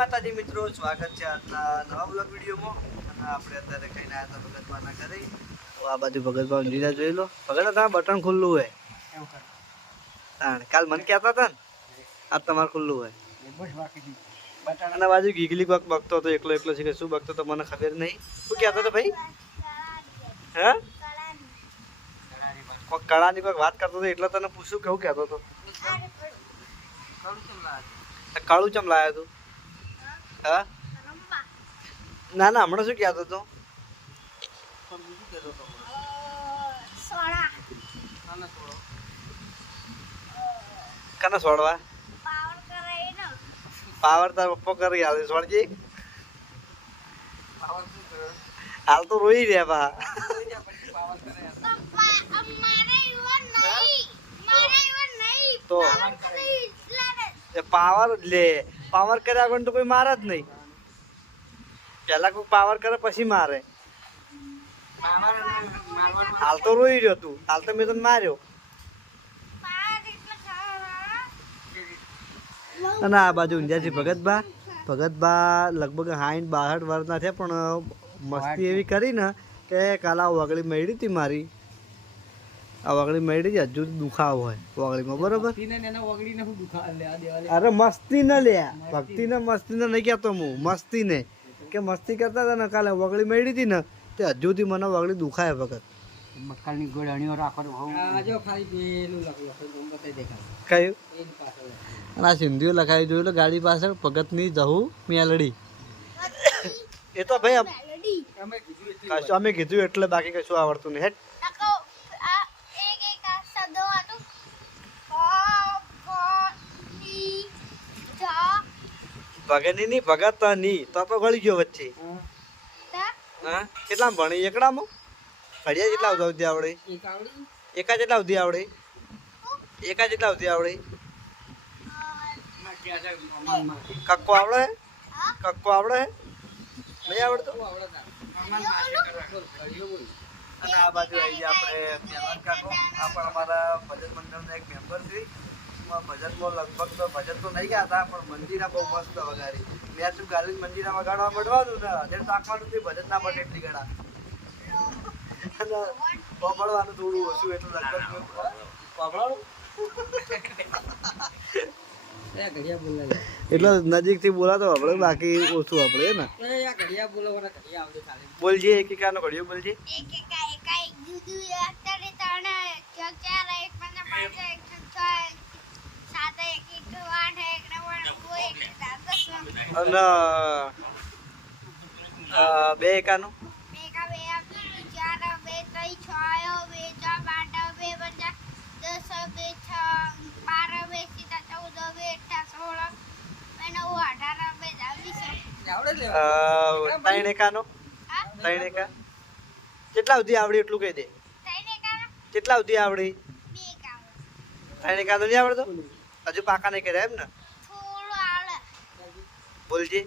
માતાજી મિત્રો, સ્વાગત છે આજના નવા બ્લોગ વિડીયોમાં. અને આપણે અત્યારે કહીને આવ્યા હતા ભગતબાના ઘરે. તો આ બાજુ ભગતબા ઊંધીરા જોઈ લો. ભગત ત્યાં બટન ખુલ્લું હોય તાણ કાલ મને કહેતા હતા ને આજ તમારે ખુલ્લું હોય. અને બાજુ ગીગલી કોક બગતો હતો એકલો એકલો છે કે શું બગતો તો મને ખબર નહીં. શું કહેતો હતો ભાઈ? હે કોક કળાની કોઈક વાત કરતો હતો એટલે તને પૂછ્યું કેવું કહેતો હતો? કાળું ચમ લાવ્યો તું? હા ના ના હમણાં શું કહેતો હતો? કને છોડવા? પાવર તાર પપ્પો કરી હાલ છોડજે. હાલ તો રોઈ રહ્યા પા. તો પાવર લે પાવર કર્યા વગર તો કોઈ મારે જ નહીં. પેલા કોઈ પાવર કરે પછી મારે. હાલ તો રોઈ રહ્યો તું. હાલ તો મેં તને માર્યો. અને આ બાજુ ઊંઝાથી ભગતબા લગભગ 60-62 વર્ષના છે પણ મસ્તી એવી કરી ને કે કાલે આ વગડી મળી હતી મારી. આ વગડી મળી હતી હજુ દુખાવો હોય વગડીમાં બરોબર. અરે મસ્તી ને લ્યા ભક્તિ ને મસ્તી ને નહીં કહેતો હું. મસ્તી ને કે મસ્તી કરતા હતા ને કાલે વગડી મળી હતી ને તે હજુ સુધી મને વગડી દુખાય ભગત. કયું? અને આ સિંધીઓ લખાવી જોયું લો ગાડી પાછળ ભગતની જહુ મેલડી. એ તો ભાઈ અમે કીધું એટલે બાકી કશું આવડતું નહીં. હેટ ભગતની ની ભગત ની તો ગળી ગયો વચ્ચે. હા કેટલા ભણી? એકડામાં ઘડિયા કેટલા સુધી આવડે? એકા જેટલા સુધી આવડે? એકા જેટલા સુધી આવડે? કક્કો આવડે? કક્કો આવડે? નહીં આવડતો? અને આ બાજુ આવી ગયા આપણે મહેમાન કાકો. આ પણ અમારા ભજન મંડળના એક મેમ્બર છે. ભજનમાં લગભગ તો ભજન તો નહીં ગયા હતા પણ મંદિરા બહુ મસ્ત વગાડી. મેં શું ગાલી મંદિરા વગાડવા મળવાનું ને અત્યારે તાકવાનું નથી ભજન ના પડે એટલી ગળા. અને પકડવાનું થોડું ઓછું એટલે લગભગ એટલે નજીક થી બોલાતો આપણે બાકી ઓછું આપણે ને બોલજે. એક એકાનો ઘડિયો બોલજે. અને બે એકાનું ત્રણ એકાનો ત્રણ એકા કેટલા સુધી આવડી એટલું કહી દે. કેટલા સુધી આવડી? ત્રણ એકા તો નહીં આવડતો હજુ પાકા નહીં કર્યા એમ ને? બોલજે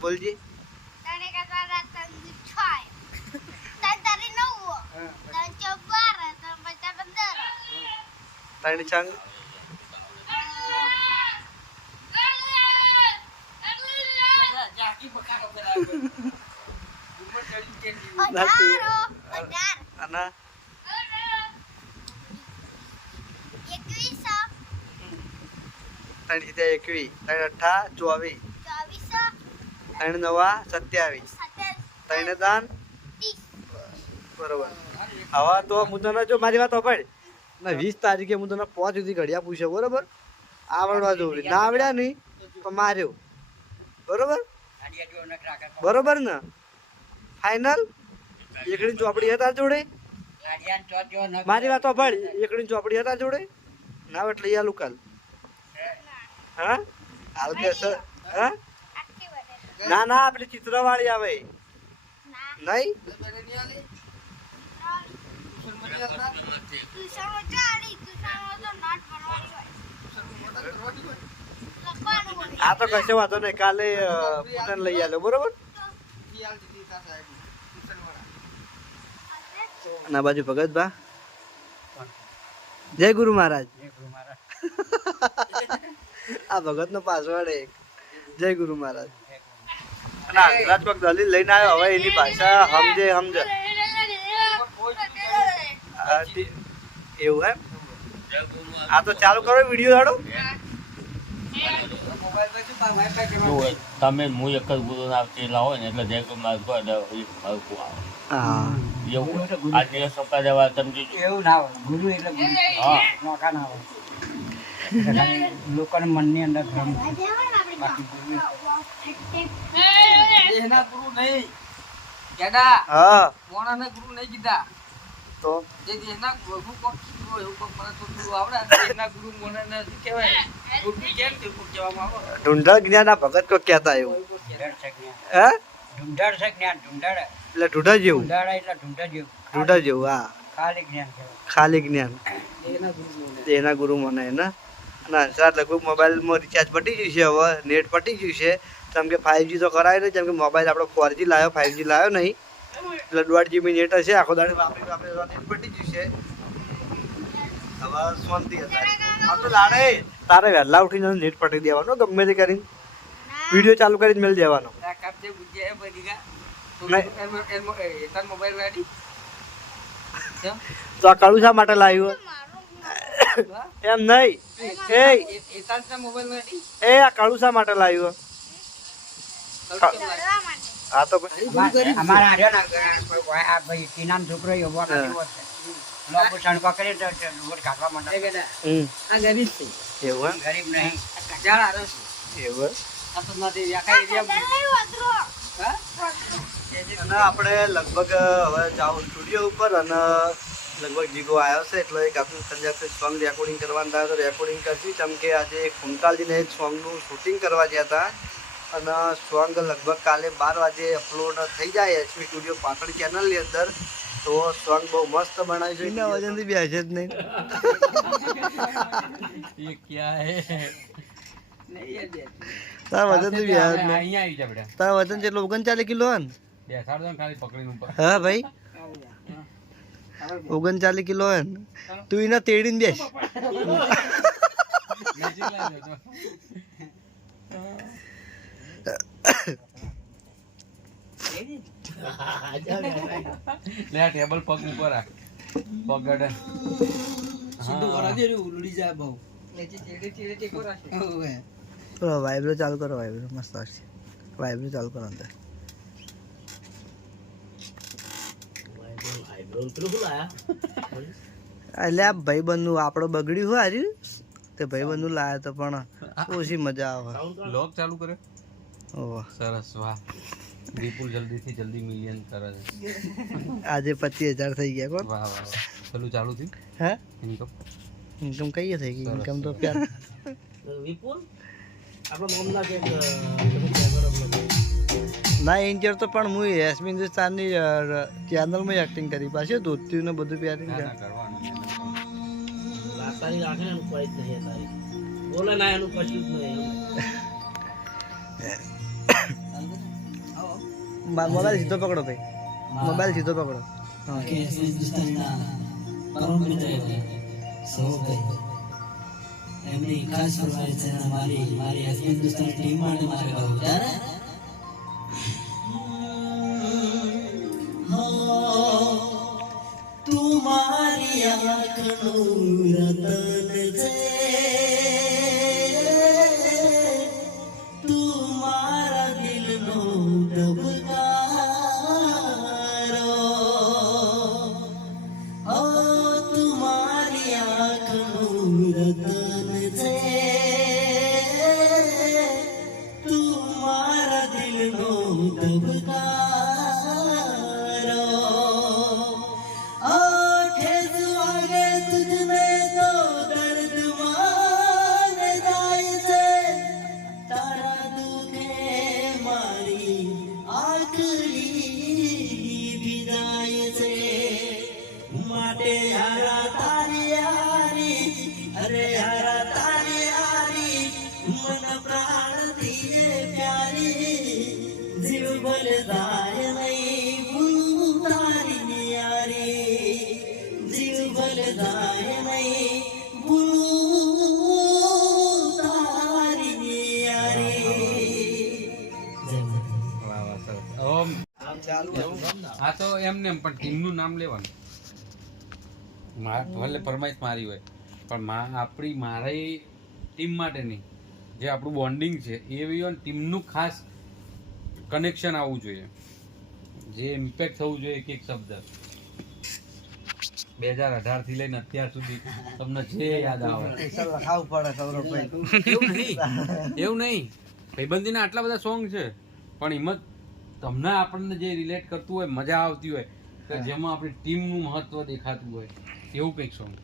બોલજે. ત્રણ છંગ ત્રણ 21 ત્રણ 18 24 ત્રણ 9 27 ત્રણ દાન બરોબર. હવે તો હું તને જો મારી વાત સાંભળ ને 20 તારીખે હું તને 5 સુધી ઘડિયા પૂછ્યો બરોબર. આવડવા જોવી ના આવડ્યા નહીં તો માર્યો બરોબર. બરોબર ને? ફાઈનલ? એકડી ચોપડી હતા જોડે? મારી વાત સાંભળ એકડી ચોપડી હતા જોડે ના એટલે યાલું કાલ. હા હાલ કે હા ના ના આપણી ચિત્રવાળી આવે નહીં. આ તો કશો વાંધો નહીં કાલે પોતાને લઈ આવ્યો બરોબર. અને આ બાજુ ભગતબા જય ગુરુ મહારાજ. આ ભગત નો પાસવર્ડ એક જય ગુરુ મહારાજ. અને આગરાજ કોક દલીલ લઈને આવ્યો, હવે એની ભાષા સમજે. એવું એમ? આ તો ચાલુ કરો વિડીયો હાડો. તમે હું એક જ ગુરુ આવતી હોય ને એટલે જય ગુરુ મહારાજ એવું આ દિવસ સપ્તાહ દેવા સમજી એવું ના હોય. ગુરુ એટલે ગુરુ. હા નોખા ના હોય. લોકોને મનની અંદર ભ્રમ બાકી ગુરુ એના ગુરુ નહીં કેડા હા મોણાને ગુરુ નહીં કીધા તો જે એના ગુરુ કોક કીધું એવું કોક મને તો ગુરુ આવડે એના ગુરુ મોણાને શું કહેવાય ગુરુ કેમ કે કોક કહેવામાં આવે ઢૂંઢા જ્ઞાનના ભગત કો કહેતા એવું. ઢૂંઢાડ છે જ્ઞાન. હે ઢૂંઢાડ છે જ્ઞાન. ઢૂંઢાડ એટલે ઢૂંઢા જેવું. ઢૂંઢાડા એટલે ઢૂંઢા જેવું. ઢૂંઢા જેવું. હા ખાલી જ્ઞાન કહેવાય. ખાલી જ્ઞાન. એના ગુરુ મોણે એના ગુરુ મને ને ના સર લગભગ મોબાઈલમાં રિચાર્જ પટી ગયું છે, હવે નેટ પટી ગયું છે. જેમ કે 5G તો કરાય નહીં, જેમ કે મોબાઈલ આપણો 4G લાવ્યો, 5G લાવ્યો નહીં, એટલે 1.5 GB નેટ હશે. આખો દાડે વાપરી નેટ પટી ગયું છે. હવે શાંતિ હતા. આ તો લાડે તારે વહેલા ઉઠીને નેટ પટી દેવાનો, ગમે તે કરીને વિડીયો ચાલુ કરીને મેળ દેવાનો. આ કાપજે બુજ્જે બધી ગા નહીં. તાર મોબાઈલ રેડી તો આ કળું શા માટે લાવ્યું એમ નહીં? એતાના મોબાઈલ રેડી એ આ કળું શા માટે લાવ્યું? હા તો અમારા આર્યો ના આ ભાઈ ટીનાનો છોકરો એવો કર્યો છે. લોકો સણકો કરી તો રોડ કાઢવા માંડે. આ ગરીબ છે એવું એમ? ગરીબ નહીં. કજાળ આરો છે એવું એમ? આ તો નથી આખા એરિયા હા અને આપણે લગભગ હવે જાઉં સ્ટુડિયો ઉપર અને લગભગ જીગો આવ્યો છે એટલે એક આપણું સંજાતે સોંગ રેકોર્ડિંગ કરવાનું થાય તો રેકોર્ડિંગ કરશું. કેમ કે આજે ખુંકાલજીને એક સોંગનું શૂટિંગ કરવા ગયા હતા અને સોંગ લગભગ કાલે 12 વાગે અપલોડ થઈ જાય એચપી સ્ટુડિયો પાટણ ચેનલની અંદર. તો સોંગ બહુ મસ્ત બનાવ્યું છે. એના વજનથી બેસે જ નહીં. ये क्या है નહીં યાર તારા વજનથી બેસે જ નહીં. અહીંયા આવી જા બેટા તારા વજન જેટલો 39 કિલો હે ને? બેસાડ દો ને ખાલી પકડીને ઉપર હા ભાઈ 39 કિલો હે ને? તું એને તેડીને બેસ. નજીક લાવજો તો. લે આ ટેબલ પગ ઉપર રાખ પગ ગડે સીધું વરાજે રે ઉલડી જાય બહુ નીચે ચેડે ચેડે ટેકો રાખે ઓવે ચલો વાઇબ્રો ચાલુ કરો. વાઇબ્રો મસ્ત આવશે. વાઇબ્રો ચાલુ કરો અંદર. એટલે આ ભાઈબંધનું આપણો બગડ્યું હોય આજે તે ભાઈબંધનું લાયા તો પણ ઓછી મજા આવે. લોક ચાલુ કરે ઓહ સરસ વાહ વિપુલ જલ્દીથી જલ્દી મિલિયન કરે છે આજે 25,000 થઈ ગયા. કોણ? વાહ વાહ પેલું ચાલુ થયું હે ઇન્કમ ઇન્કમ કઈ થઈ ગઈ? ઇન્કમ તો પ્યાર વિપુલ આપણો મામલા કે ના ઇન્ટર તો પણ હું યસ હિન્દુસ્તાનની ચેનલમાં એક્ટિંગ કરી પાછી ધોતી ને બધું પહેરીને ના ના કરવાનું લાસારી રાખે ને કોઈ જ નહીં તારી બોલે ના એનું કશું જ નહીં મોબાઈલ સીધો પકડો ભાઈ. મોબાઈલ સીધો પકડો. હા હિન્દુસ્તાનના પરમ મિત્ર સૌભાઈ એમની ખાસ ફરમાઈશ છે મારી હિન્દુસ્તાન ટીમ માટે મારે કહું ત્યારે તુમારી આંખનું રતન છે તુમારા દિલનો ધબકારો ઓ તુમારી આંખનું રતન છે તુમારા દિલનો ધબકારો ठेस वागे तुझ में तो दर्द मान जाए से तारा दुखे मारी आखरी विदाई से माटे हारा तारी यारी अरे हारा तारी यारी मन प्राण दिए प्यारी जीव बल दाय नहीं भूल तारी यारी जीव बलदाय नहीं भूल तारी यारी આ તો એમને એમ પણ ટીમનું નામ લેવાનું. ભલે ફરમાઈશ મારી હોય પણ આપણી મારી ટીમ માટેની જે આપણું બોન્ડિંગ છે એવી હોય ટીમનું ખાસ કનેક્શન આવવું જોઈએ, જે ઇમ્પેક્ટ થવું જોઈએ એક એક શબ્દ. 2018 થી લઈને અત્યાર સુધી તમને જે યાદ આવે લખાવવું પડે સૌરભભાઈ. એવું નહીં ભાઈબંધીના આટલા બધા સોંગ છે પણ એમાં તમને આપણને જે રિલેટ કરતું હોય, મજા આવતી હોય કે જેમાં આપણી ટીમનું મહત્વ દેખાતું હોય એવું કંઈક સોંગ.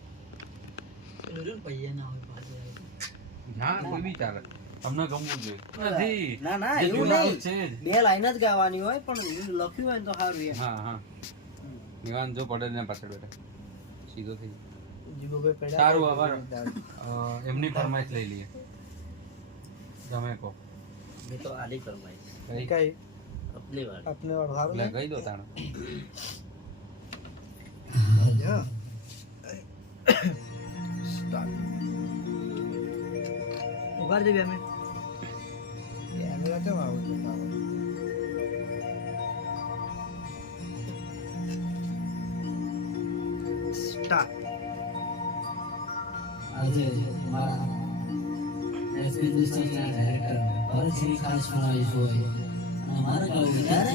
હા કોઈ બી ચાલે, તમને ગમવું જોઈએ. નથી ના ના જે એવું જૂનું નહીં, છે જ. 2 લાઈન જ ગાવાની હોય પણ લખ્યું હોય ને તો સારું એમ. હા હા નિવાન જો પડે ને પાછળ બેઠા સીધો થઈ જાય. જીગોભાઈ પડ્યા સારું આભાર. એમની ફરમાઈશ લઈ લઈએ. તમે કહો मैं तो आली फरमाइश કઈ કઈ अपने वाले આપને વાળ સારું એટલે કહી દો તાણ. Yeah. Start. ઉગાડજે 2 મિનિટ. કેમેરા કેમ આવું છે તારો? Start. આજે મારા એસપી હિન્દુસ્તાનના ડાયરેક્ટર ભરત શ્રી ખાસ ફરમાઈશ હોય અને મારે કહું ત્યારે